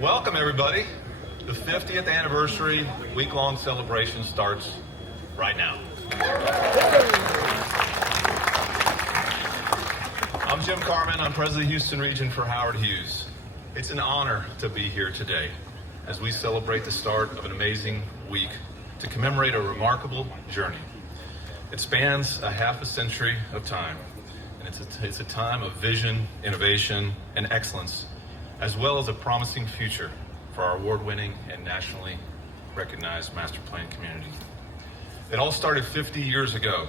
Welcome, everybody. The 50th anniversary week-long celebration starts right now. I'm Jim Carmen. I'm president of the Houston region for Howard Hughes. It's an honor to be here today as we celebrate the start of an amazing week to commemorate a remarkable journey. It spans a half a century of time, and it's a time of vision, innovation, and excellence, as well as a promising future for our award-winning and nationally recognized master plan community. It all started 50 years ago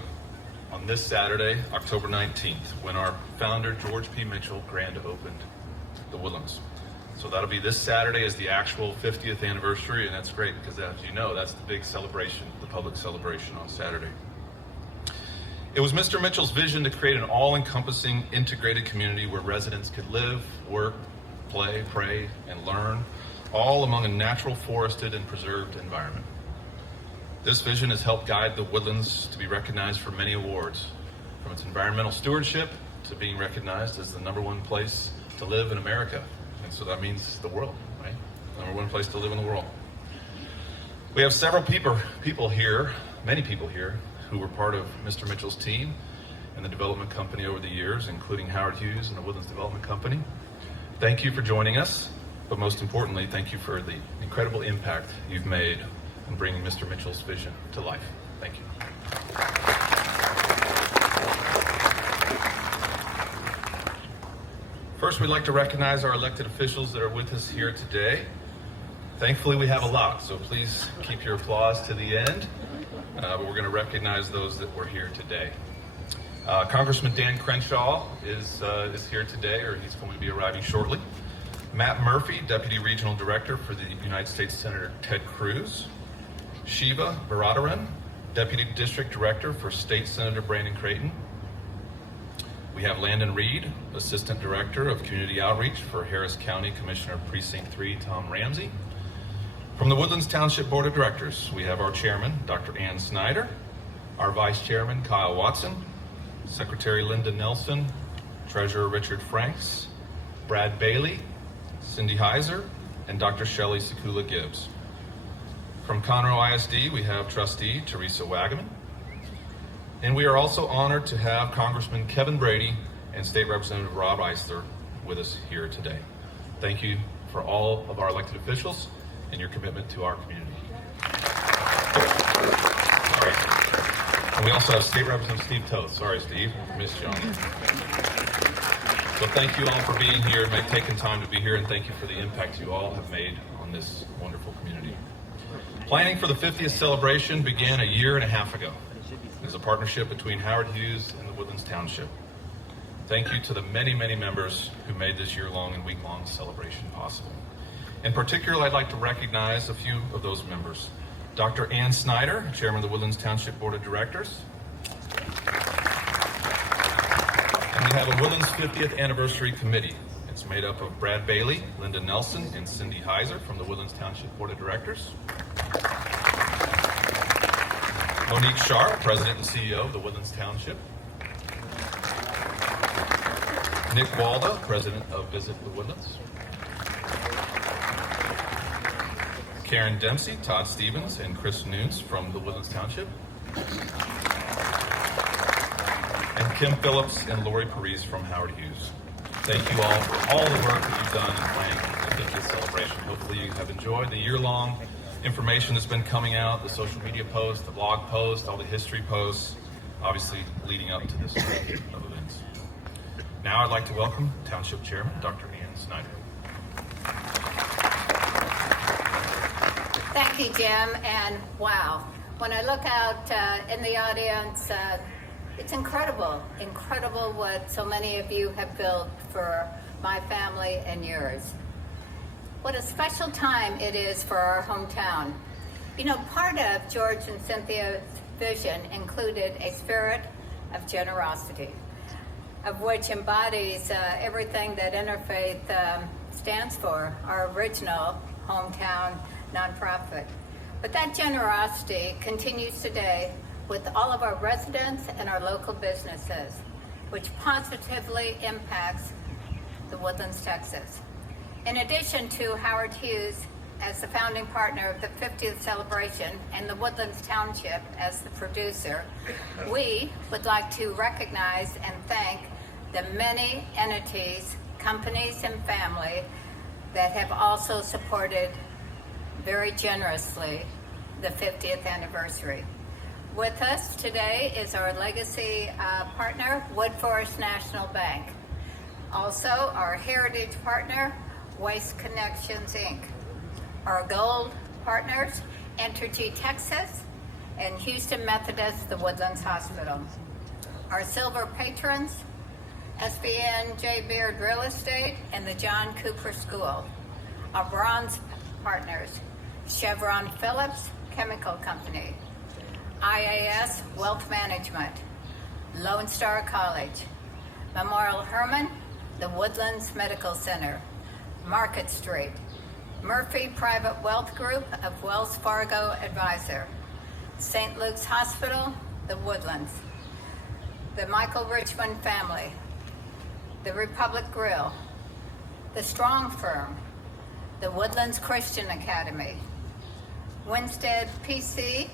on this Saturday, October 19th, when our founder, George P. Mitchell, grand opened the Woodlands. So that'll be this Saturday as the actual 50th anniversary, and that's great because, as you know, that's the big celebration, the public celebration on Saturday. It was Mr. Mitchell's vision to create an all-encompassing, integrated community where residents could live, work, play, pray, and learn, all among a natural, forested, and preserved environment. This vision has helped guide the Woodlands to be recognized for many awards, from its environmental stewardship to being recognized as the #1 place to live in America. And so that means the world, right? #1 place to live in the world. We have several people here, many people here, who were part of Mr. Mitchell's team and the development company over the years, including Howard Hughes and the Woodlands Development Company. Thank you for joining us, but most importantly, thank you for the incredible impact you've made in bringing Mr. Mitchell's vision to life. Thank you. First, we'd like to recognize our elected officials that are with us here today. Thankfully, we have a lot, so please keep your applause to the end, but we're going to recognize those that were here today. Congressman Dan Crenshaw is here today, or he's going to be arriving shortly. Matt Murphy, Deputy Regional Director for the United States Senator Ted Cruz. Shiva Varadharan, Deputy District Director for State Senator Brandon Creighton. We have Landon Reed, Assistant Director of Community Outreach for Harris County Commissioner Precinct 3, Tom Ramsey. From the Woodlands Township Board of Directors, we have our Chairman, Dr. Ann Snyder, our Vice Chairman, Kyle Watson, Secretary Linda Nelson, Treasurer Richard Franks, Brad Bailey, Cindy Heiser, and Dr. Shelley Sekula Gibbs. From Conroe ISD, we have Trustee Teresa Wagaman. And we are also honored to have Congressman Kevin Brady and State Representative Rob Eisler with us here today. Thank you for all of our elected officials and your commitment to our community. All right. And we also have State Representative Steve Toth. Sorry, Steve, missed you on it. So thank you all for being here and taking time to be here, and thank you for the impact you all have made on this wonderful community. Planning for the 50th celebration began a year and a half ago as a partnership between Howard Hughes and the Woodlands Township. Thank you to the many, many members who made this year-long and week-long celebration possible. In particular, I'd like to recognize a few of those members. Dr. Ann Snyder, Chairman of the Woodlands Township Board of Directors. And we have a Woodlands 50th Anniversary Committee. It's made up of Brad Bailey, Linda Nelson, and Cindy Heiser from the Woodlands Township Board of Directors. Monique Sharp, President and CEO of the Woodlands Township. Nick Walda, President of Visit the Woodlands. Karen Dempsey, Todd Stevens, and Chris Nunes from the Woodlands Township. And Kim Phillips and Lori Parise from Howard Hughes. Thank you all for all the work that you've done in planning the 50th celebration. Hopefully you have enjoyed the year-long information that's been coming out, the social media posts, the blog posts, all the history posts, obviously leading up to this week of events. Now I'd like to welcome Township Chairman, Dr. Ann Snyder. Thank you, Jim, and wow, when I look out in the audience, it's incredible what so many of you have built for my family and yours. What a special time it is for our hometown. You know, part of George and Cynthia's vision included a spirit of generosity, of which embodies everything that Interfaith stands for, our original hometown nonprofit. But that generosity continues today with all of our residents and our local businesses, which positively impacts the Woodlands, Texas. In addition to Howard Hughes as the founding partner of the 50th celebration and the Woodlands Township as the producer, we would like to recognize and thank the many entities, companies, and family that have also supported very generously the 50th anniversary. With us today is our legacy partner, Woodforest National Bank. Also, our heritage partner, Waste Connections, Inc. Our gold partners, Entergy Texas, and Houston Methodist, the Woodlands Hospital. Our silver patrons, SBN J. Beard Real Estate and the John Cooper School. Our bronze partners, Chevron Phillips Chemical Company, IAS Wealth Management, Lone Star College, Memorial Hermann, the Woodlands Medical Center, Market Street, Murphy Private Wealth Group of Wells Fargo Advisor, St. Luke's Hospital, the Woodlands, the Michael Richmond family, the Republic Grill, the Strong Firm, the Woodlands Christian Academy, Winstead PC,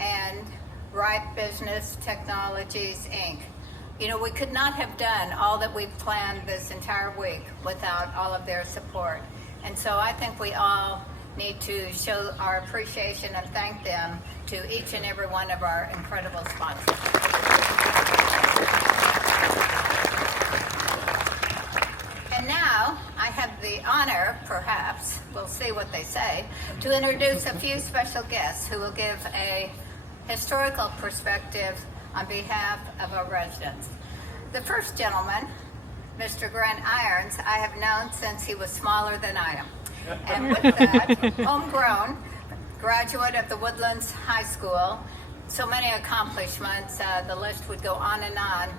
and Right Business Technologies, Inc. You know, we could not have done all that we've planned this entire week without all of their support. And so I think we all need to show our appreciation and thank them to each and every one of our incredible sponsors. And now I have the honor, perhaps, we'll see what they say, to introduce a few special guests who will give a historical perspective on behalf of our residents. The first gentleman, Mr. Grant Irons, I have known since he was smaller than I am. And with that, homegrown, graduate of the Woodlands High School, so many accomplishments, the list would go on and on.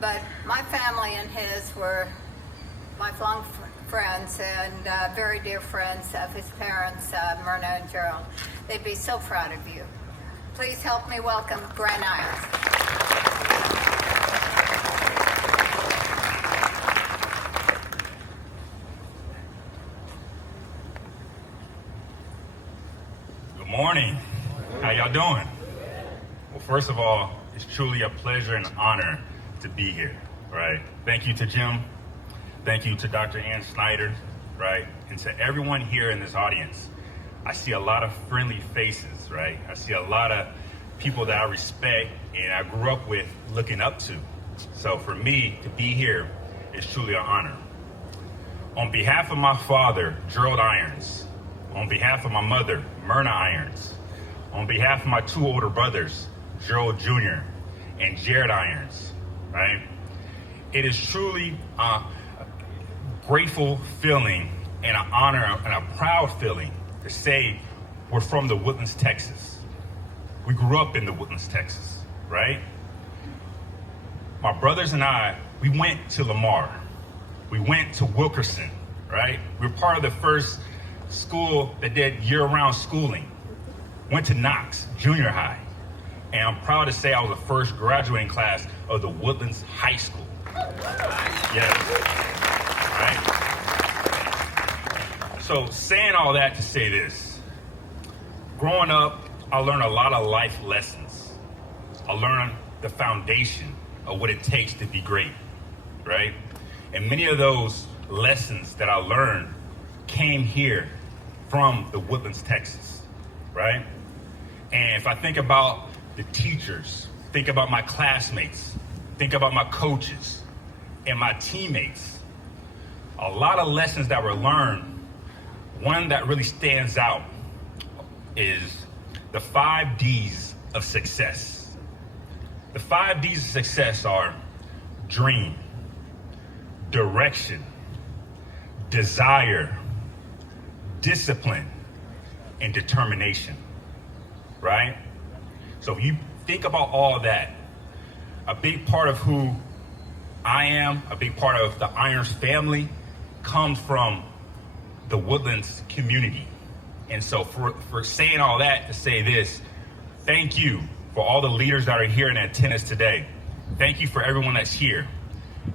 But my family and his were lifelong friends and very dear friends of his parents, Myrna and Gerald. They'd be so proud of you. Please help me welcome Grant Irons. Good morning. How y'all doing? Well, first of all, it's truly a pleasure and honor to be here, right? Thank you to Jim. Thank you to Dr. Ann Snyder, right? And to everyone here in this audience. I see a lot of friendly faces, right? I see a lot of people that I respect and I grew up with, looking up to. So for me to be here is truly an honor. On behalf of my father, Gerald Irons, on behalf of my mother, Myrna Irons, on behalf of my two older brothers, Gerald Jr. and Jared Irons, right? It is truly a grateful feeling and an honor and a proud feeling to say we're from the Woodlands, Texas. We grew up in the Woodlands, Texas, right? My brothers and I, we went to Lamar. We went to Wilkerson, right? We were part of the first school that did year-round schooling. Went to Knox Junior High. And I'm proud to say I was the first graduating class of the Woodlands High School. Yes, right? So saying all that to say this, growing up, I learned a lot of life lessons. I learned the foundation of what it takes to be great, right? And many of those lessons that I learned came here from the Woodlands, Texas, right? And if I think about the teachers, think about my classmates, think about my coaches and my teammates, a lot of lessons that were learned, one that really stands out is the 5 Ds of success. The 5 Ds of success are dream, direction, desire, discipline, and determination, right? So if you think about all that, a big part of who I am, a big part of the Irons family comes from the Woodlands community. And so for saying all that to say this, thank you for all the leaders that are here in attendance today. Thank you for everyone that's here.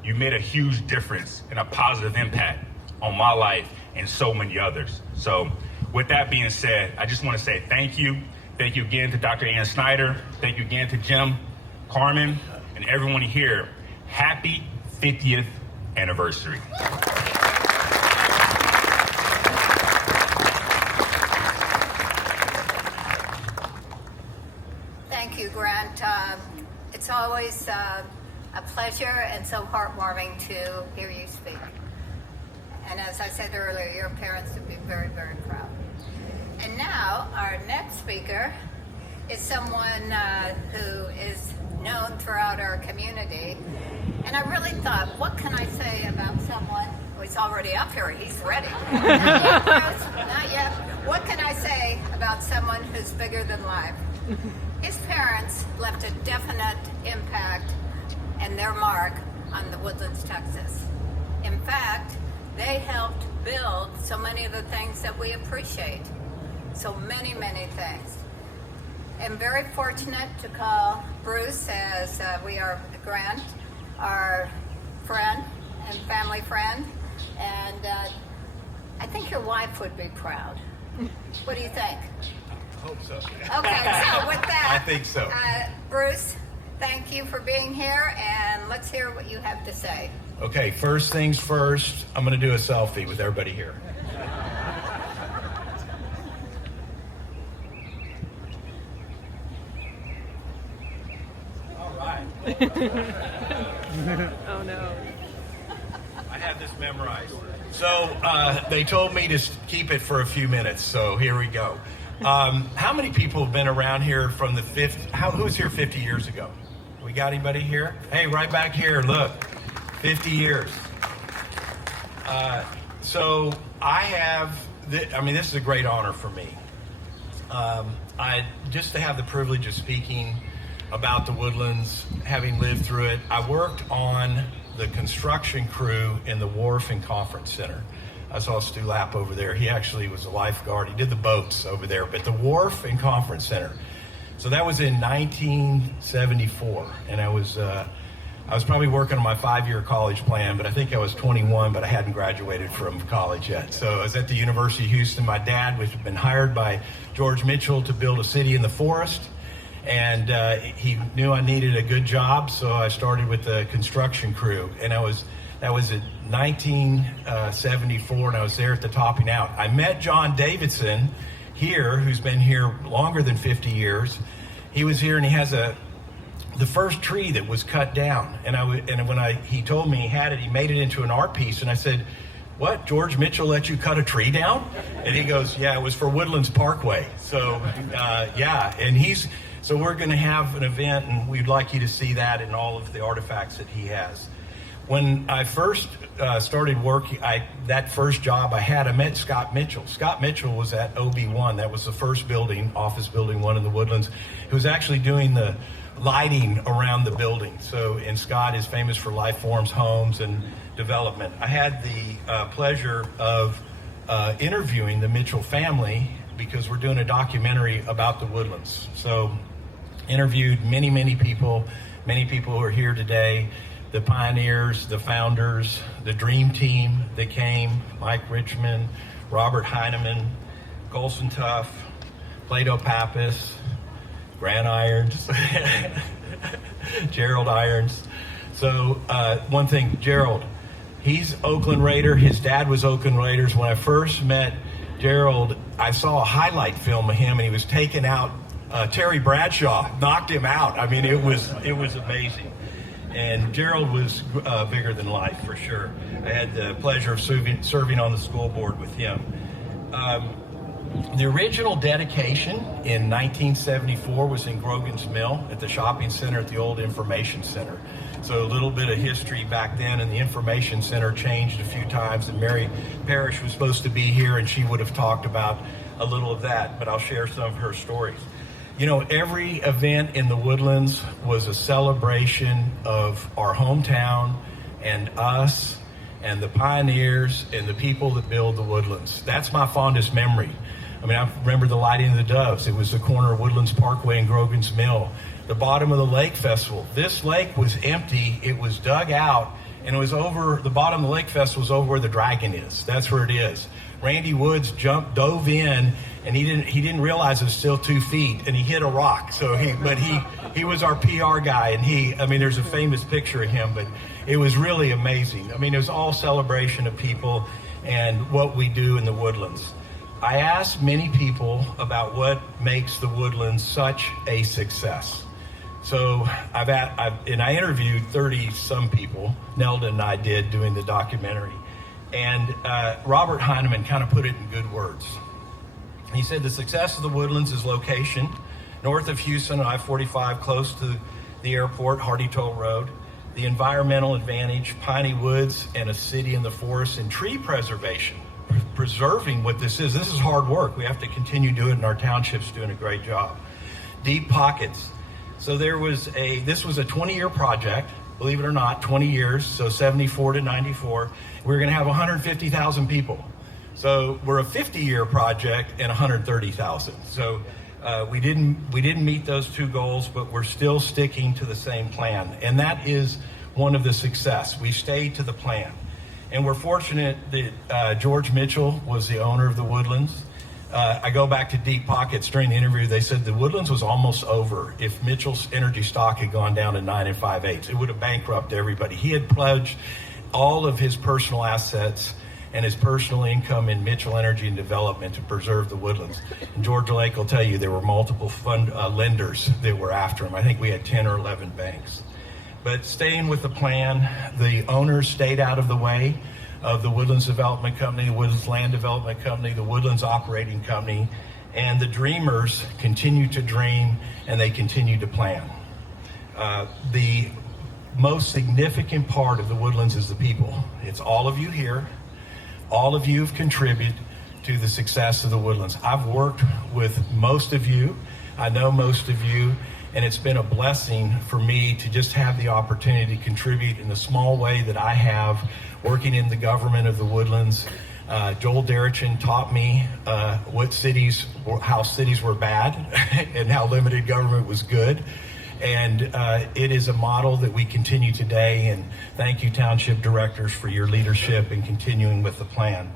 You made a huge difference and a positive impact on my life and so many others. So with that being said, I just want to say thank you. Thank you again to Dr. Ann Snyder. Thank you again to Jim, Carmen, and everyone here. Happy 50th anniversary. Thank you, Grant. It's always a pleasure and so heartwarming to hear you speak. And as I said earlier, your parents would be very, very proud. And now, our next speaker is someone who is known throughout our community. And I really thought, what can I say about someone who's already up here? He's ready. Not yet, Bruce. Not yet. What can I say about someone who's bigger than life? His parents left a definite impact and their mark on the Woodlands, Texas. In fact, they helped build so many of the things that we appreciate. So many, many things. I'm very fortunate to call Bruce, as we are Grant, our friend and family friend. And I think your wife would be proud. What do you think? I hope so. Okay, so with that, I think so. Bruce, thank you for being here, and let's hear what you have to say. Okay, first things first, I'm going to do a selfie with everybody here. All right. Oh no. I have this memorized. So they told me to keep it for a few minutes, so here we go. How many people have been around here from the who was here 50 years ago? We got anybody here? Hey, right back here, look, 50 years. So I have, this is a great honor for me. Just to have the privilege of speaking about the Woodlands, having lived through it. I worked on the construction crew in the Wharf and Conference Center. I saw Stu Lapp over there. He actually was a lifeguard. He did the boats over there, but the Wharf and Conference Center. So that was in 1974, and I was probably working on my 5-year college plan, but I think I was 21, but I hadn't graduated from college yet. So I was at the University of Houston. My dad had been hired by George Mitchell to build a city in the forest, and he knew I needed a good job, so I started with the construction crew, and that was in 1974, and I was there at the topping out. I met John Davidson here, who's been here longer than 50 years. He was here, and he has the first tree that was cut down. And when he told me he had it, he made it into an art piece. And I said, "What? George Mitchell let you cut a tree down?" And he goes, "Yeah, it was for Woodlands Parkway." So yeah, and so we're going to have an event, and we'd like you to see that and all of the artifacts that he has. When I first started working, that first job I had, I met Scott Mitchell. Scott Mitchell was at OB1. That was the first building, office building one in the Woodlands. He was actually doing the lighting around the building. And Scott is famous for life forms, homes, and development. I had the pleasure of interviewing the Mitchell family because we're doing a documentary about the Woodlands. So interviewed many, many people who are here today. The pioneers, the founders, the dream team that came, Mike Richmond, Robert Heineman, Golson Tuff, Plato Pappas, Grant Irons, Gerald Irons. So one thing, Gerald, he's Oakland Raider. His dad was Oakland Raiders. When I first met Gerald, I saw a highlight film of him, and he was taking out Terry Bradshaw, knocked him out. I mean, it was amazing. And Gerald was bigger than life, for sure. I had the pleasure of serving on the school board with him. The original dedication in 1974 was in Grogan's Mill at the shopping center at the old information center. So a little bit of history back then, and the information center changed a few times, and Mary Parrish was supposed to be here, and she would have talked about a little of that, but I'll share some of her stories. You know, every event in the Woodlands was a celebration of our hometown and us and the pioneers and the people that build the Woodlands. That's my fondest memory. I mean, I remember the lighting of the doves. It was the corner of Woodlands Parkway and Grogan's Mill. The bottom of the lake festival. This lake was empty. It was dug out, And it was over, the bottom of the lake fest was over where the dragon is. That's where it is. Randy Woods dove in, and he didn't realize it was still 2 feet, and he hit a rock. So he was our PR guy, and there's a famous picture of him, but it was really amazing. It was all celebration of people and what we do in the Woodlands. I asked many people about what makes the Woodlands such a success. So I interviewed 30 some people. Nelda and I did doing the documentary. And Robert Heineman kind of put it in good words. He said the success of the Woodlands is location, north of Houston, I-45, close to the airport, Hardy Toll Road, the environmental advantage, piney woods, and a city in the forest, and tree preservation, preserving what this is. This is hard work. We have to continue doing it, and our township's doing a great job. Deep pockets. So this was a 20-year project, believe it or not, 20 years, so 74 to 94. We're going to have 150,000 people. So we're a 50-year project and 130,000. So we didn't meet those 2 goals, but we're still sticking to the same plan. And that is one of the success. We stayed to the plan. And we're fortunate that George Mitchell was the owner of the Woodlands. I go back to Deep Pockets. During the interview, they said the Woodlands was almost over if Mitchell's energy stock had gone down to 9 5/8. It would have bankrupted everybody. He had pledged all of his personal assets and his personal income in Mitchell Energy and Development to preserve the Woodlands. And George Lake will tell you there were multiple lenders that were after him. I think we had 10 or 11 banks. But staying with the plan, the owners stayed out of the way of the Woodlands Development Company, the Woodlands Land Development Company, the Woodlands Operating Company, and the dreamers continue to dream and they continue to plan. The most significant part of the Woodlands is the people. It's all of you here. All of you have contributed to the success of the Woodlands. I've worked with most of you. I know most of you, and it's been a blessing for me to just have the opportunity to contribute in the small way that I have working in the government of the Woodlands. Joel Derrichin taught me how cities were bad and how limited government was good. And it is a model that we continue today. And thank you, township directors, for your leadership and continuing with the plan.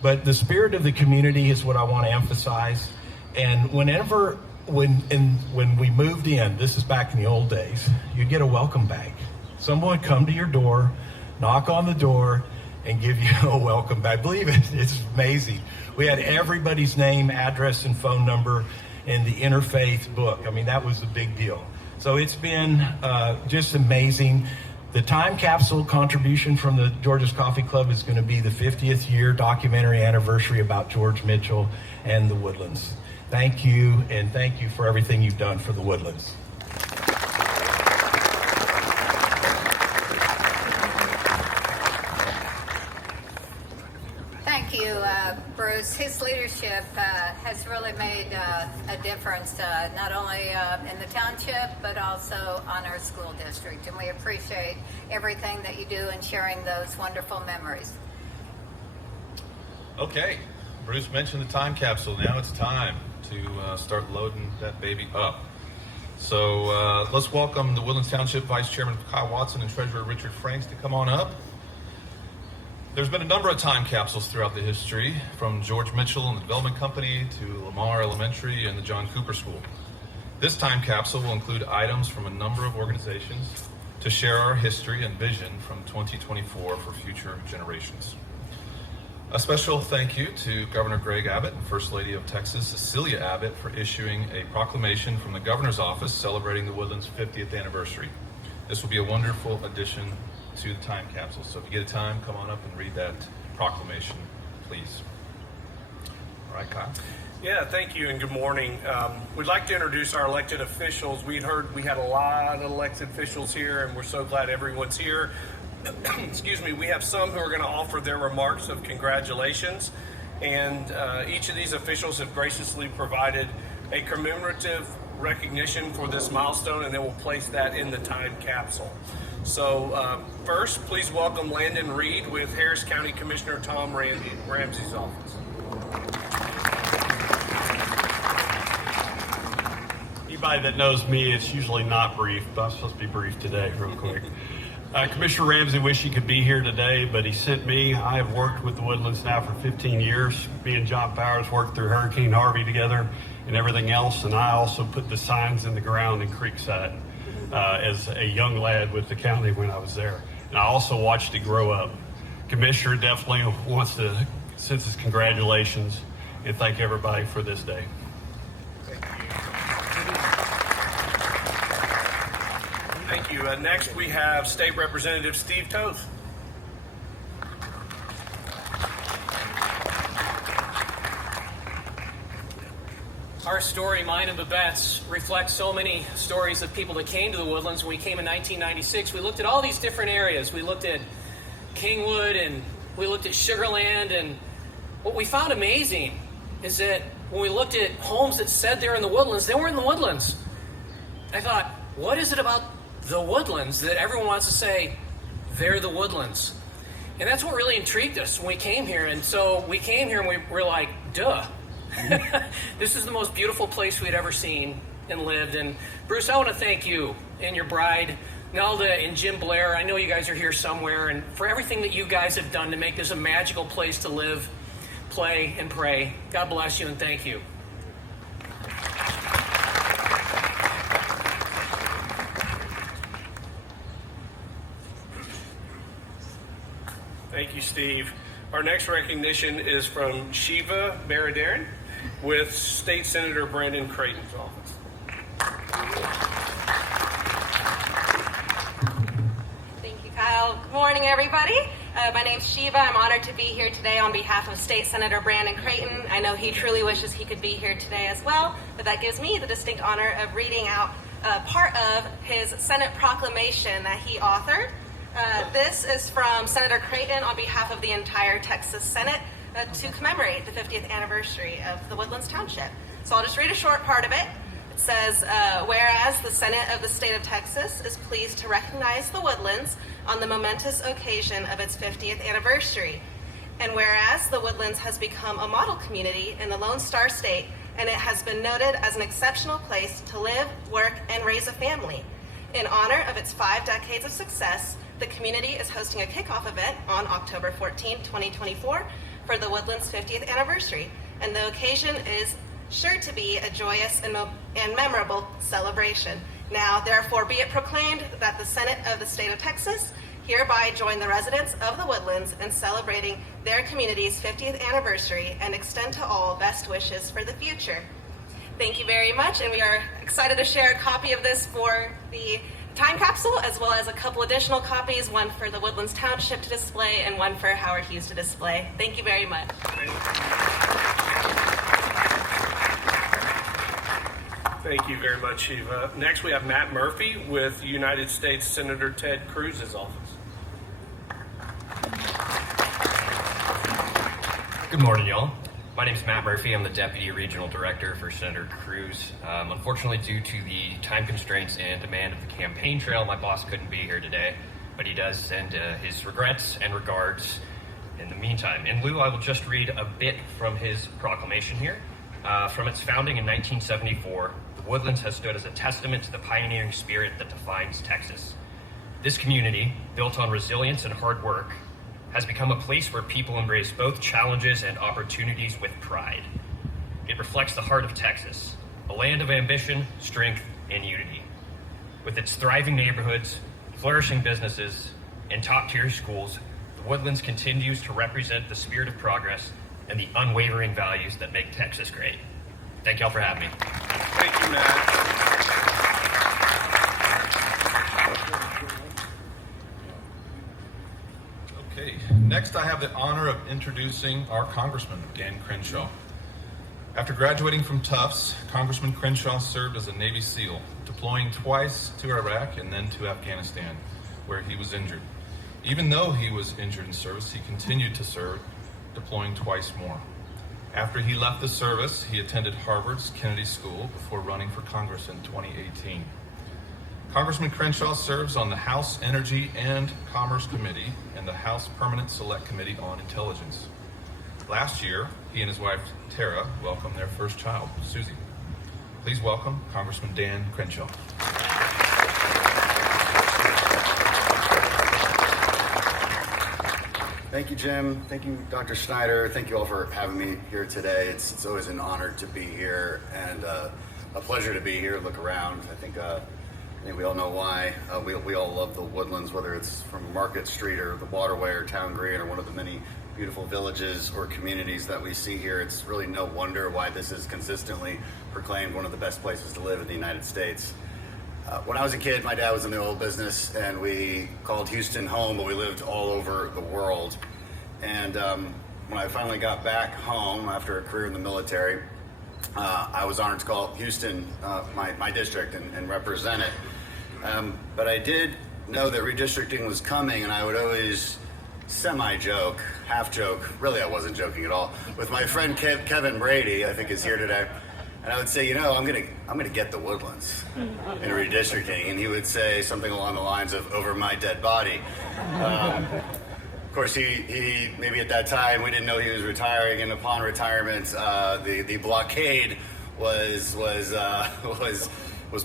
But the spirit of the community is what I want to emphasize. And when we moved in, this is back in the old days, you'd get a welcome bag. Someone would come to your door, knock on the door, and give you a welcome bag. Believe it, it's amazing. We had everybody's name, address, and phone number in the interfaith book. That was a big deal. So it's been just amazing. The time capsule contribution from the George's Coffee Club is going to be the 50th year documentary anniversary about George Mitchell and the Woodlands. Thank you, and thank you for everything you've done for the Woodlands. Thank you, Bruce. His leadership has really made a difference, not only in the township, but also on our school district. And we appreciate everything that you do in sharing those wonderful memories. Okay, Bruce mentioned the time capsule. Now it's time to start loading that baby up. So let's welcome the Woodlands Township Vice Chairman Kyle Watson and Treasurer Richard Franks to come on up. There's been a number of time capsules throughout the history, from George Mitchell and the Development Company to Lamar Elementary and the John Cooper School. This time capsule will include items from a number of organizations to share our history and vision from 2024 for future generations. A special thank you to Governor Greg Abbott and First Lady of Texas, Cecilia Abbott, for issuing a proclamation from the Governor's Office celebrating the Woodlands 50th anniversary. This will be a wonderful addition to the time capsule. So if you get a time, come on up and read that proclamation, please. All right, Kyle. Yeah, thank you and good morning. We'd like to introduce our elected officials. We heard we had a lot of elected officials here, and we're so glad everyone's here. Excuse me, we have some who are going to offer their remarks of congratulations, and each of these officials have graciously provided a commemorative recognition for this milestone, and then we'll place that in the time capsule. So first, please welcome Landon Reed with Harris County Commissioner Tom Ramsey's office. Anybody that knows me, it's usually not brief, but I'm supposed to be brief today real quick. Commissioner Ramsey wished he could be here today, but he sent me. I have worked with the Woodlands now for 15 years. Me and John Powers worked through Hurricane Harvey together and everything else, and I also put the signs in the ground in Creekside as a young lad with the county when I was there. And I also watched it grow up. Commissioner definitely wants to send his congratulations and thank everybody for this day. Thank you. Next, we have State Representative Steve Toth. Our story, mine and Babette's, reflects so many stories of people that came to the Woodlands. When we came in 1996, we looked at all these different areas. We looked at Kingwood and we looked at Sugarland, and what we found amazing is that when we looked at homes that said they're in the Woodlands, they weren't in the Woodlands. I thought, what is it about the Woodlands that everyone wants to say they're the Woodlands? And that's what really intrigued us when we came here. And so we came here and we were like, duh. This is the most beautiful place we'd ever seen and lived. And Bruce, I want to thank you and your bride, Nelda and Jim Blair. I know you guys are here somewhere, and for everything that you guys have done to make this a magical place to live, play, and pray. God bless you and thank you. Thank you, Steve. Our next recognition is from Shiva Baradaran with State Senator Brandon Creighton's office. Thank you, Kyle. Good morning, everybody. My name's Shiva. I'm honored to be here today on behalf of State Senator Brandon Creighton. I know he truly wishes he could be here today as well, but that gives me the distinct honor of reading out part of his Senate proclamation that he authored. This is from Senator Creighton on behalf of the entire Texas Senate to commemorate the 50th anniversary of the Woodlands Township. So I'll just read a short part of it. It says, whereas the Senate of the state of Texas is pleased to recognize the Woodlands on the momentous occasion of its 50th anniversary, and whereas the Woodlands has become a model community in the Lone Star State, and it has been noted as an exceptional place to live, work, and raise a family. In honor of its 5 decades of success, the community is hosting a kickoff event on October 14, 2024 for the Woodlands 50th anniversary, and the occasion is sure to be a joyous and memorable celebration. Now, therefore, be it proclaimed that the Senate of the state of Texas hereby join the residents of the Woodlands in celebrating their community's 50th anniversary and extend to all best wishes for the future. Thank you very much, and we are excited to share a copy of this for the time capsule, as well as a couple additional copies, one for the Woodlands Township to display and one for Howard Hughes to display. Thank you very much. Thank you very much, Shiva. Next, we have Matt Murphy with United States Senator Ted Cruz's office. Good morning, y'all. My name is Matt Murphy. I'm the Deputy Regional Director for Senator Cruz. Unfortunately, due to the time constraints and demand of the campaign trail, my boss couldn't be here today, but he does send his regrets and regards in the meantime. In lieu, I will just read a bit from his proclamation here. From its founding in 1974, the Woodlands has stood as a testament to the pioneering spirit that defines Texas. This community, built on resilience and hard work, has become a place where people embrace both challenges and opportunities with pride. It reflects the heart of Texas, a land of ambition, strength, and unity. With its thriving neighborhoods, flourishing businesses, and top-tier schools, the Woodlands continues to represent the spirit of progress and the unwavering values that make Texas great. Thank y'all for having me. Thank you, Matt. Okay, next I have the honor of introducing our Congressman, Dan Crenshaw. After graduating from Tufts, Congressman Crenshaw served as a Navy SEAL, deploying twice to Iraq and then to Afghanistan, where he was injured. Even though he was injured in service, he continued to serve, deploying twice more. After he left the service, he attended Harvard's Kennedy School before running for Congress in 2018. Congressman Crenshaw serves on the House Energy and Commerce Committee and the House Permanent Select Committee on Intelligence. Last year, he and his wife, Tara, welcomed their first child, Susie. Please welcome Congressman Dan Crenshaw. Thank you, Jim. Thank you, Dr. Schneider. Thank you all for having me here today. It's always an honor to be here and a pleasure to be here. Look around. I think we all know why. We all love the Woodlands, whether it's from Market Street or the Waterway or Town Green or one of the many beautiful villages or communities that we see here. It's really no wonder why this is consistently proclaimed one of the best places to live in the United States. When I was a kid, my dad was in the oil business, and we called Houston home, but we lived all over the world. And when I finally got back home after a career in the military, I was honored to call Houston my district and represent it. But I did know that redistricting was coming, and I would always semi-joke, half-joke, really I wasn't joking at all, with my friend Kevin Brady, I think is here today. And I would say, I'm gonna get the Woodlands in redistricting, and he would say something along the lines of "over my dead body." Of course, he maybe at that time we didn't know he was retiring, and upon retirement, the blockade was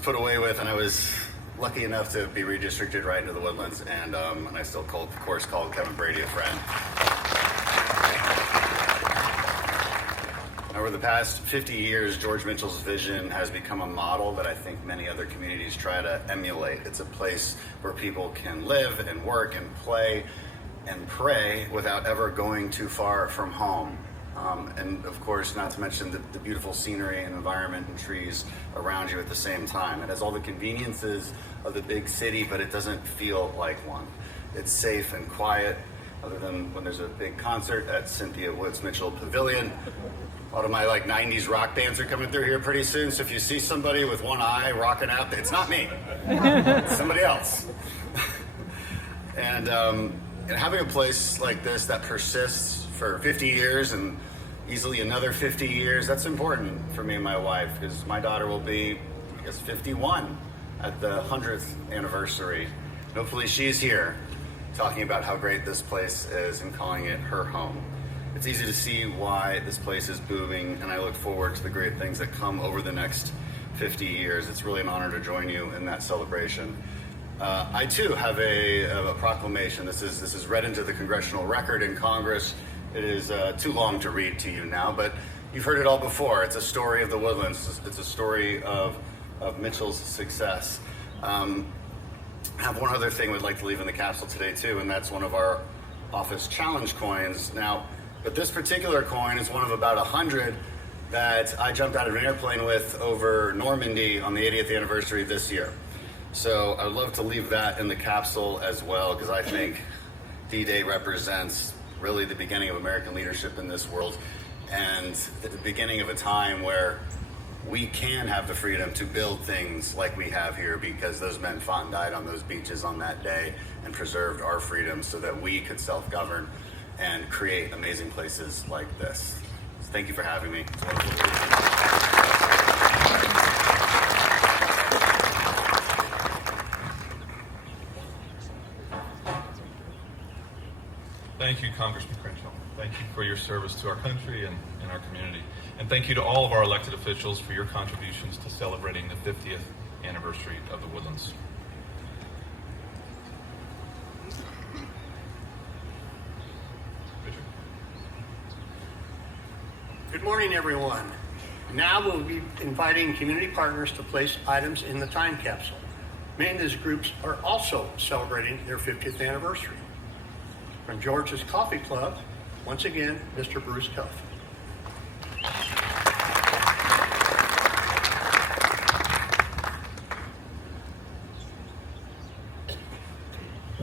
put away with, and I was lucky enough to be redistricted right into the Woodlands, and I still called Kevin Brady a friend. Over the past 50 years, George Mitchell's vision has become a model that I think many other communities try to emulate. It's a place where people can live and work and play and pray without ever going too far from home. And of course, not to mention the beautiful scenery and environment and trees around you at the same time. It has all the conveniences of the big city, but it doesn't feel like one. It's safe and quiet, other than when there's a big concert at Cynthia Woods Mitchell Pavilion. A lot of my 90s rock bands are coming through here pretty soon, so if you see somebody with one eye rocking out, it's not me. It's somebody else. And having a place like this that persists for 50 years and easily another 50 years, that's important for me and my wife, because my daughter will be, 51 at the 100th anniversary. And hopefully she's here talking about how great this place is and calling it her home. It's easy to see why this place is booming, and I look forward to the great things that come over the next 50 years. It's really an honor to join you in that celebration. I too have a proclamation. This is read into the congressional record in Congress. It is too long to read to you now, but you've heard it all before. It's a story of the Woodlands. It's a story of Mitchell's success. I have one other thing we'd like to leave in the capsule today too, and that's one of our office challenge coins. Now, but this particular coin is one of about 100 that I jumped out of an airplane with over Normandy on the 80th anniversary this year. So I'd love to leave that in the capsule as well, because I think D-Day represents really the beginning of American leadership in this world, and the beginning of a time where we can have the freedom to build things like we have here, because those men fought and died on those beaches on that day and preserved our freedom so that we could self-govern and create amazing places like this. So thank you for having me. It's wonderful to be here. Thank you, Congressman Crenshaw. Thank you for your service to our country and our community. And thank you to all of our elected officials for your contributions to celebrating the 50th anniversary of the Woodlands. Good morning, everyone. Now we'll be inviting community partners to place items in the time capsule. Many of these groups are also celebrating their 50th anniversary. From George's Coffee Club, once again, Mr. Bruce Cuff.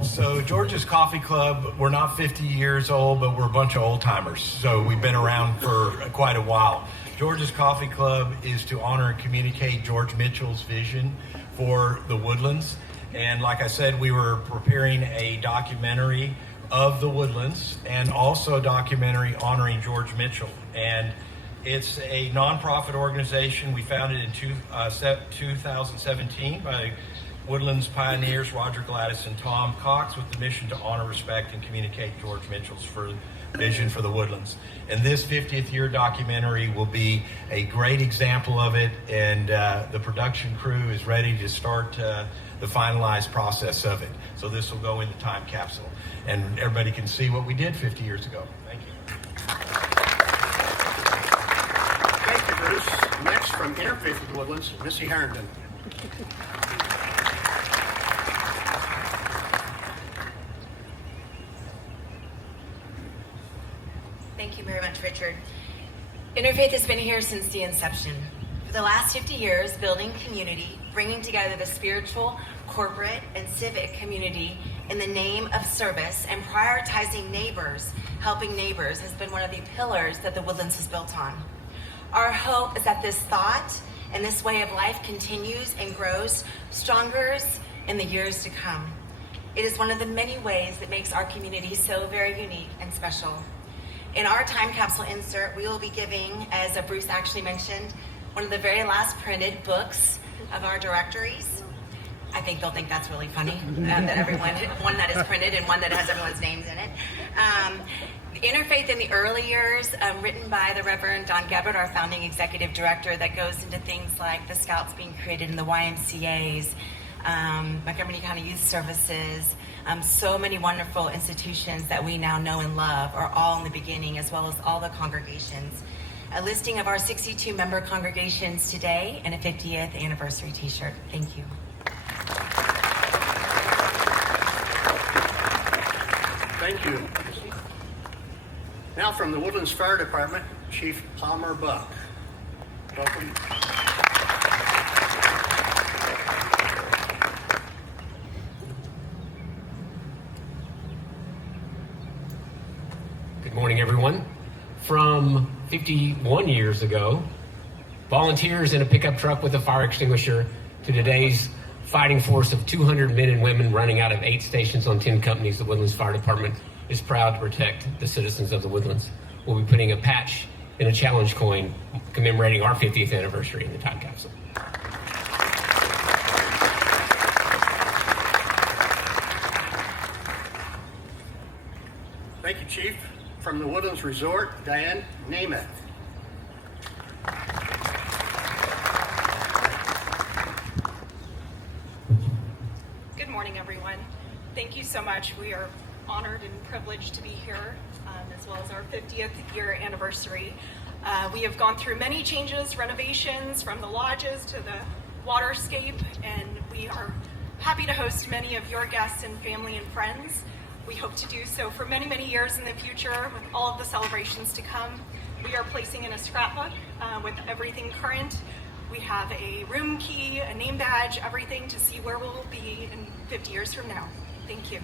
So George's Coffee Club, we're not 50 years old, but we're a bunch of old timers. So we've been around for quite a while. George's Coffee Club is to honor and communicate George Mitchell's vision for the Woodlands. And like I said, we were preparing a documentary of the Woodlands and also a documentary honoring George Mitchell. And it's a nonprofit organization. We founded in 2017 by Woodlands pioneers Roger Gladys and Tom Cox with the mission to honor, respect, and communicate George Mitchell's for vision for the Woodlands. And this 50th year documentary will be a great example of it, and the production crew is ready to start the finalized process of it. So this will go in the time capsule, and everybody can see what we did 50 years ago. Thank you. Thank you, Bruce. Next, from Interfaith with the Woodlands, Missy Harrington. Thank you very much, Richard. Interfaith has been here since the inception. For the last 50 years, building community, bringing together the spiritual, corporate, and civic community in the name of service, and prioritizing neighbors, helping neighbors, has been one of the pillars that the Woodlands is built on. Our hope is that this thought and this way of life continues and grows stronger in the years to come. It is one of the many ways that makes our community so very unique and special. In our time capsule insert, we will be giving, as Bruce actually mentioned, one of the very last printed books of our directories. I think they'll think that's really funny, that everyone, one that is printed and one that has everyone's names in it. Interfaith in the early years, written by the Reverend Don Gebert, our founding executive director, that goes into things like the Scouts being created in the YMCAs, Montgomery County Youth Services, so many wonderful institutions that we now know and love are all in the beginning, as well as all the congregations. A listing of our 62 member congregations today, and a 50th anniversary t-shirt. Thank you. Thank you. Now from the Woodlands Fire Department, Chief Palmer Buck. Welcome. Good morning, everyone. From 51 years ago, volunteers in a pickup truck with a fire extinguisher, to today's fighting force of 200 men and women running out of 8 stations on 10 companies, the Woodlands Fire Department is proud to protect the citizens of the Woodlands. We'll be putting a patch and a challenge coin commemorating our 50th anniversary in the time capsule. Thank you, Chief. From the Woodlands Resort, Diane Nemeth. Good morning, everyone. Thank you so much. We are honored and privileged to be here, as well as our 50th year anniversary. We have gone through many changes, renovations, from the lodges to the waterscape, and we are happy to host many of your guests and family and friends. We hope to do so for many, many years in the future with all of the celebrations to come. We are placing in a scrapbook with everything current. We have a room key, a name badge, everything to see where we'll be in 50 years from now. Thank you.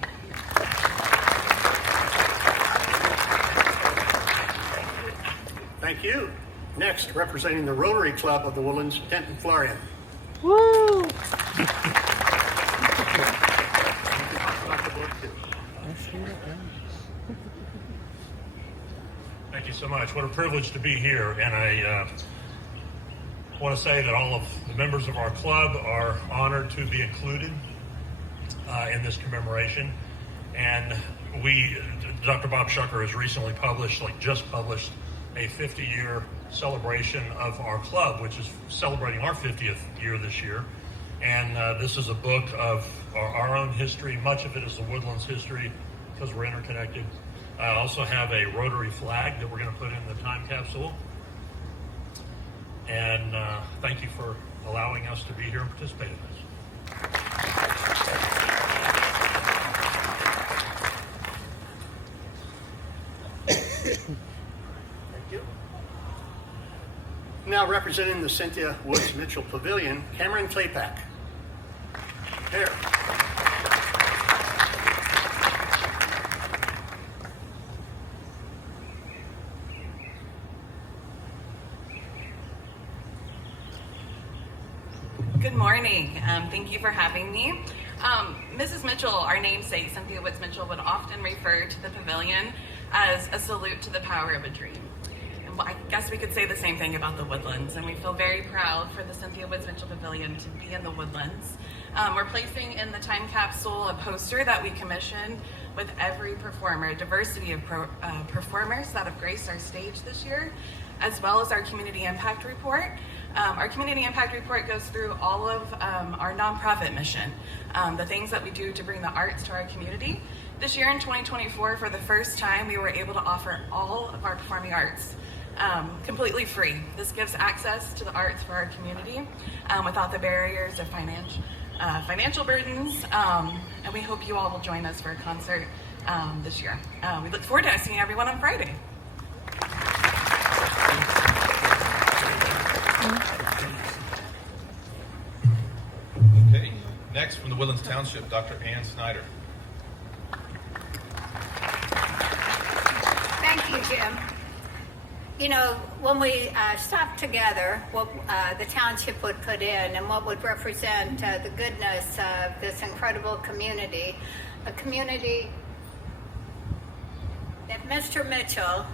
Thank you. Next, representing the Rotary Club of the Woodlands, Denton Florian. Woo! Thank you so much. What a privilege to be here. And I want to say that all of the members of our club are honored to be included in this commemoration. And Dr. Bob Shucker has recently just published a 50-year celebration of our club, which is celebrating our 50th year this year. And this is a book of our own history. Much of it is the Woodlands history because we're interconnected. I also have a Rotary flag that we're going to put in the time capsule. And thank you for allowing us to be here and participate in this. Thank you. Now representing the Cynthia Woods Mitchell Pavilion, Cameron Claypack. Here. Good morning. Thank you for having me. Mrs. Mitchell, our namesake, Cynthia Woods Mitchell, would often refer to the pavilion as a salute to the power of a dream. And I guess we could say the same thing about the Woodlands, and we feel very proud for the Cynthia Woods Mitchell Pavilion to be in the Woodlands. We're placing in the time capsule a poster that we commissioned with every performer, a diversity of performers that have graced our stage this year, as well as our Community Impact Report. Our Community Impact Report goes through all of our nonprofit mission, the things that we do to bring the arts to our community. This year in 2024, for the first time, we were able to offer all of our performing arts completely free. This gives access to the arts for our community without the barriers of financial burdens, and we hope you all will join us for a concert this year. We look forward to seeing everyone on Friday. Okay, next from the Woodlands Township, Dr. Ann Snyder. Thank you, Jim. You know, when we stopped together, what the township would put in and what would represent the goodness of this incredible community, a community that Mr. Mitchell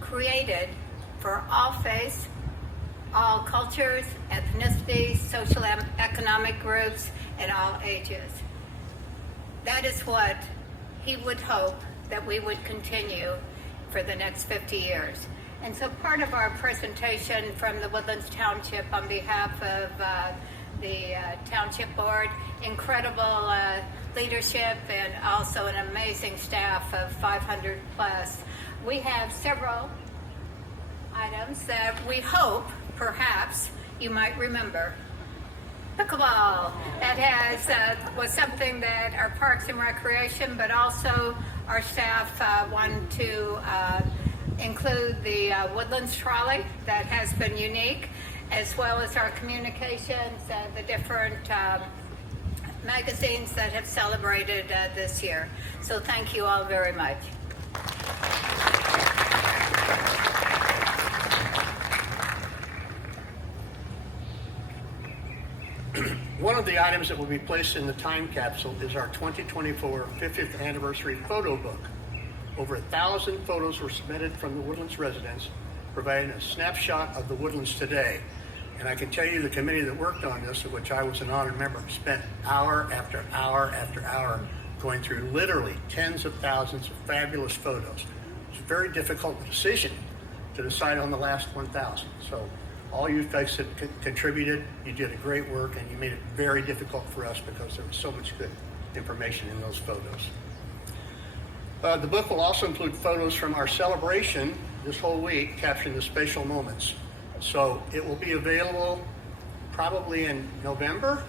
created for all faiths, all cultures, ethnicities, social economic groups, and all ages. That is what he would hope that we would continue for the next 50 years. And so part of our presentation from the Woodlands Township on behalf of the Township Board, incredible leadership and also an amazing staff of 500 plus, we have several items that we hope perhaps you might remember. Pickleball, that was something that our Parks and Recreation, but also our staff wanted to include the Woodlands Trolley that has been unique, as well as our communications and the different magazines that have celebrated this year. So thank you all very much. One of the items that will be placed in the time capsule is our 2024 50th anniversary photo book. Over 1,000 photos were submitted from the Woodlands residents, providing a snapshot of the Woodlands today. And I can tell you the committee that worked on this, of which I was an honored member, spent hour after hour after hour going through literally tens of thousands of fabulous photos. It's a very difficult decision to decide on the last 1,000. So all you folks that contributed, you did a great work, and you made it very difficult for us because there was so much good information in those photos. The book will also include photos from our celebration this whole week, capturing the special moments. So it will be available probably in November,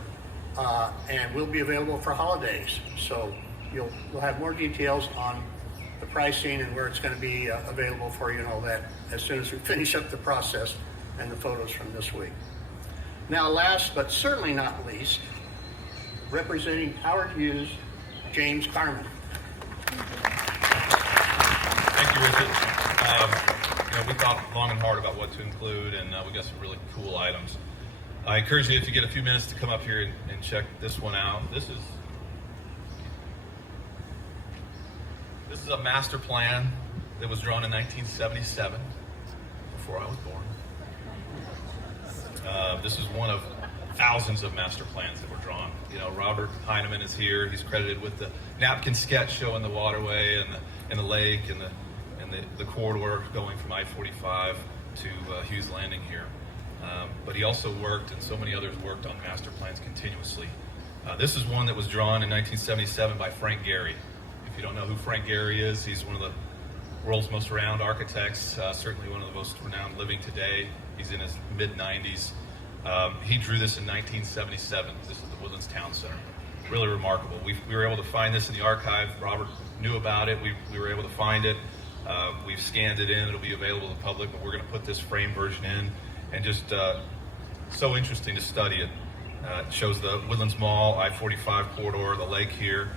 and will be available for holidays. So we'll have more details on the pricing and where it's going to be available for you and all that as soon as we finish up the process and the photos from this week. Now, last but certainly not least, representing Howard Hughes, James Carmen. Thank you, Richard. We thought long and hard about what to include, and we got some really cool items. I encourage you, if you get a few minutes, to come up here and check this one out. This is a master plan that was drawn in 1977, before I was born. This is one of thousands of master plans that were drawn. You know, Robert Heineman is here. He's credited with the napkin sketch showing the waterway and the lake and the corridor going from I-45 to Hughes Landing here. But he also worked, and so many others worked on master plans continuously. This is one that was drawn in 1977 by Frank Gehry. If you don't know who Frank Gehry is, he's one of the world's most renowned architects, certainly one of the most renowned living today. He's in his mid-90s. He drew this in 1977. This is the Woodlands Town Center. Really remarkable. We were able to find this in the archive. Robert knew about it. We were able to find it. We've scanned it in. It'll be available to the public, but we're going to put this frame version in, and just so interesting to study it. It shows the Woodlands Mall, I-45 corridor, the lake here,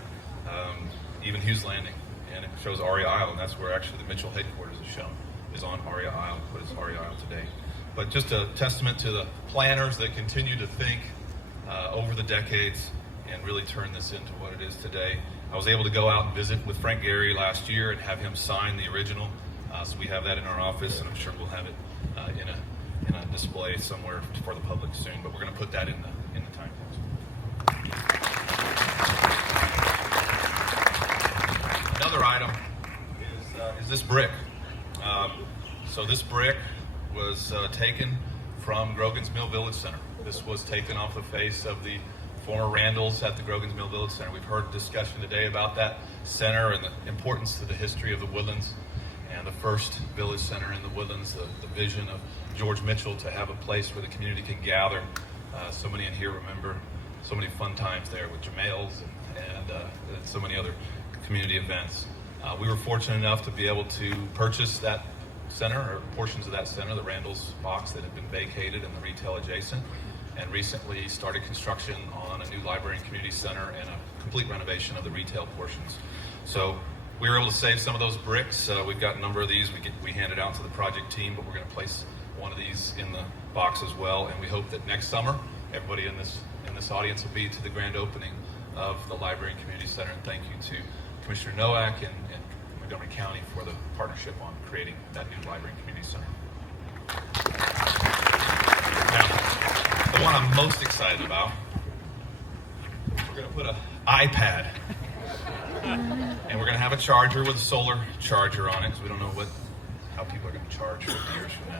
even Hughes Landing, and it shows Aria Isle, and that's where actually the Mitchell headquarters is shown, is on Aria Isle, what is Aria Isle today. But just a testament to the planners that continue to think over the decades and really turn this into what it is today. I was able to go out and visit with Frank Gehry last year and have him sign the original. So we have that in our office, and I'm sure we'll have it in a display somewhere for the public soon. But we're going to put that in the time this brick. So this brick was taken from Grogan's Mill Village Center. This was taken off the face of the former Randalls at the Grogan's Mill Village Center. We've heard discussion today about that center and the importance to the history of the Woodlands and the first village center in the Woodlands, the vision of George Mitchell to have a place where the community can gather. So many in here remember so many fun times there with Jamel's and so many other community events. We were fortunate enough to be able to purchase that center, or portions of that center, the Randall's box that had been vacated and the retail adjacent, and recently started construction on a new library and community center and a complete renovation of the retail portions. So we were able to save some of those bricks. We've got a number of these we handed out to the project team, but we're going to place one of these in the box as well, and we hope that next summer everybody in this audience will be to the grand opening of the library and community center. And thank you to Commissioner Nowak and Montgomery County for the partnership on creating that new library and community center. Now, the one I'm most excited about, we're going to put an iPad, and we're going to have a charger with a solar charger on it, because we don't know how people are going to charge 50 years from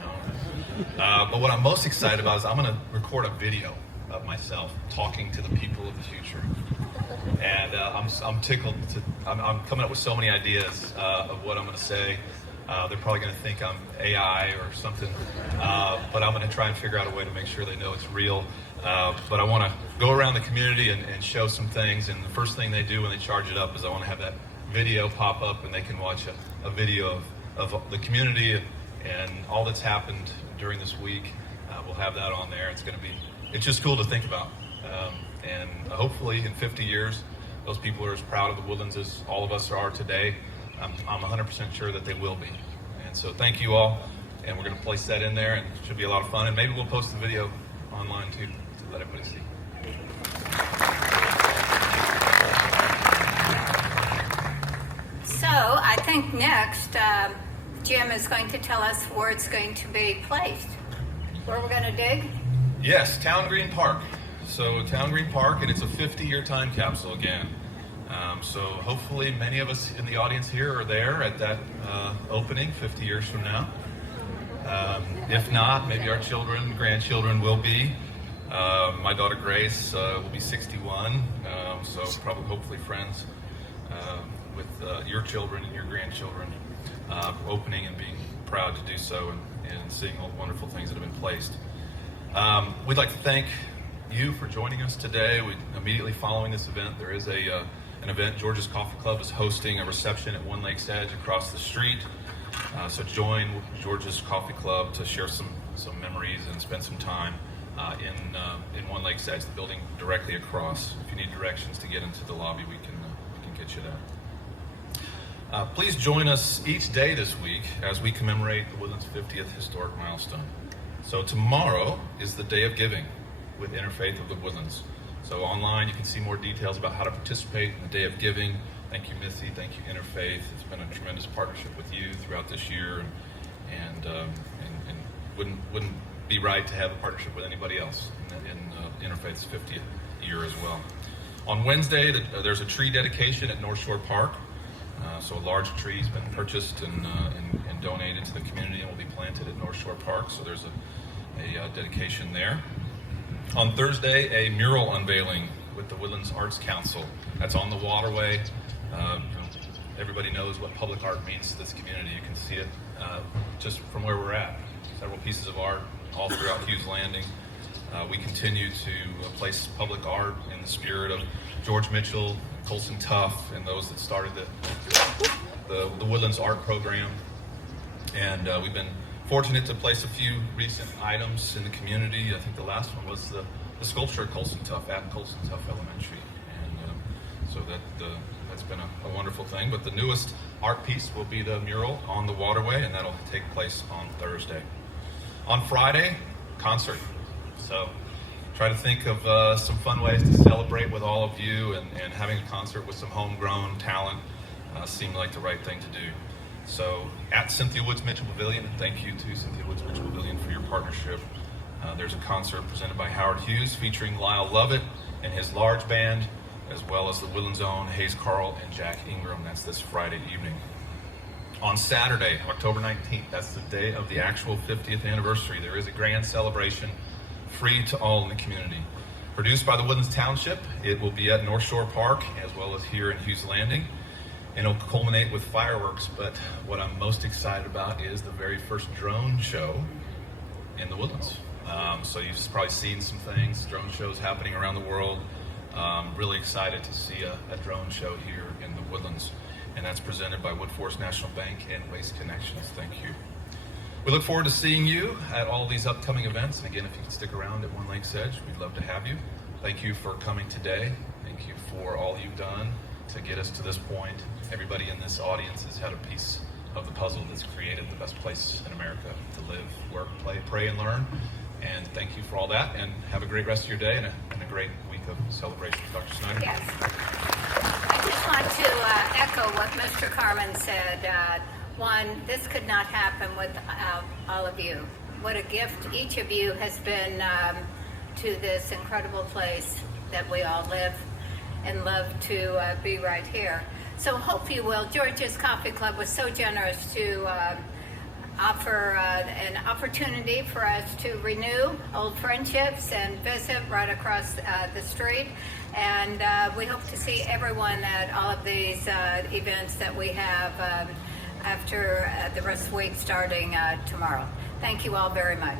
now. But what I'm most excited about is I'm going to record a video of myself talking to the people of the future. And I'm tickled. I'm coming up with so many ideas of what I'm going to say. They're probably going to think I'm AI or something, but I'm going to try and figure out a way to make sure they know it's real. But I want to go around the community and show some things. And the first thing they do when they charge it up is I want to have that video pop up, and they can watch a video of the community and all that's happened during this week. We'll have that on there. It's just cool to think about. And hopefully in 50 years, those people are as proud of the Woodlands as all of us are today. I'm 100% sure that they will be. And so thank you all. And we're going to place that in there, and it should be a lot of fun. And maybe we'll post the video online too to let everybody see. So I think next, Jim is going to tell us where it's going to be placed. Where we're going to dig? Yes, Town Green Park. So Town Green Park, and it's a 50-year time capsule again. So hopefully many of us in the audience here are there at that opening 50 years from now. If not, maybe our children, grandchildren will be. My daughter Grace will be 61, so probably hopefully friends with your children and your grandchildren opening and being proud to do so and seeing all the wonderful things that have been placed. We'd like to thank you for joining us today. Immediately following this event, there is an event. George's Coffee Club is hosting a reception at One Lake's Edge across the street. So join George's Coffee Club to share some memories and spend some time in One Lake's Edge, the building directly across. If you need directions to get into the lobby, we can get you there. Please join us each day this week as we commemorate the Woodlands 50th historic milestone. So tomorrow is the Day of Giving with Interfaith of the Woodlands. So online you can see more details about how to participate in the Day of Giving. Thank you, Missy. Thank you, Interfaith. It's been a tremendous partnership with you throughout this year, and wouldn't be right to have a partnership with anybody else in Interfaith's 50th year as well. On Wednesday, there's a tree dedication at North Shore Park. So a large tree has been purchased and donated to the community and will be planted at North Shore Park. So there's a dedication there. On Thursday, a mural unveiling with the Woodlands Arts Council. That's on the waterway. Everybody knows what public art means to this community. You can see it just from where we're at. Several pieces of art all throughout Hughes Landing. We continue to place public art in the spirit of George Mitchell, Colson Tuff, and those that started the Woodlands Art Program. And we've been fortunate to place a few recent items in the community. I think the last one was the sculpture of Colson Tuff at Colson Tuff Elementary. And so that's been a wonderful thing. But the newest art piece will be the mural on the waterway, and that'll take place on Thursday. On Friday, concert. So try to think of some fun ways to celebrate with all of you, and having a concert with some homegrown talent seemed like the right thing to do. So at Cynthia Woods Mitchell Pavilion, and thank you to Cynthia Woods Mitchell Pavilion for your partnership. There's a concert presented by Howard Hughes featuring Lyle Lovett and his large band, as well as the Woodlands' own Hayes Carl and Jack Ingram. That's this Friday evening. On Saturday, October 19th, that's the day of the actual 50th anniversary, there is a grand celebration free to all in the community. Produced by the Woodlands Township, it will be at North Shore Park as well as here in Hughes Landing, and it'll culminate with fireworks. But what I'm most excited about is the very first drone show in the Woodlands. So you've probably seen some things, drone shows happening around the world. Really excited to see a drone show here in the Woodlands, and that's presented by Woodforest National Bank and Waste Connections. Thank you. We look forward to seeing you at all these upcoming events. And again, if you can stick around at One Lake's Edge, we'd love to have you. Thank you for coming today. Thank you for all you've done to get us to this point. Everybody in this audience has had a piece of the puzzle that's created the best place in America to live, work, play, pray, and learn. And thank you for all that, and have a great rest of your day and a great week of celebrations. Dr. Snyder? Yes. I just want to echo what Mr. Carmen said. One, this could not happen without all of you. What a gift each of you has been to this incredible place that we all live and love to be right here. So hope you will. George's Coffee Club was so generous to offer an opportunity for us to renew old friendships and visit right across the street. And we hope to see everyone at all of these events that we have after the rest of the week starting tomorrow. Thank you all very much.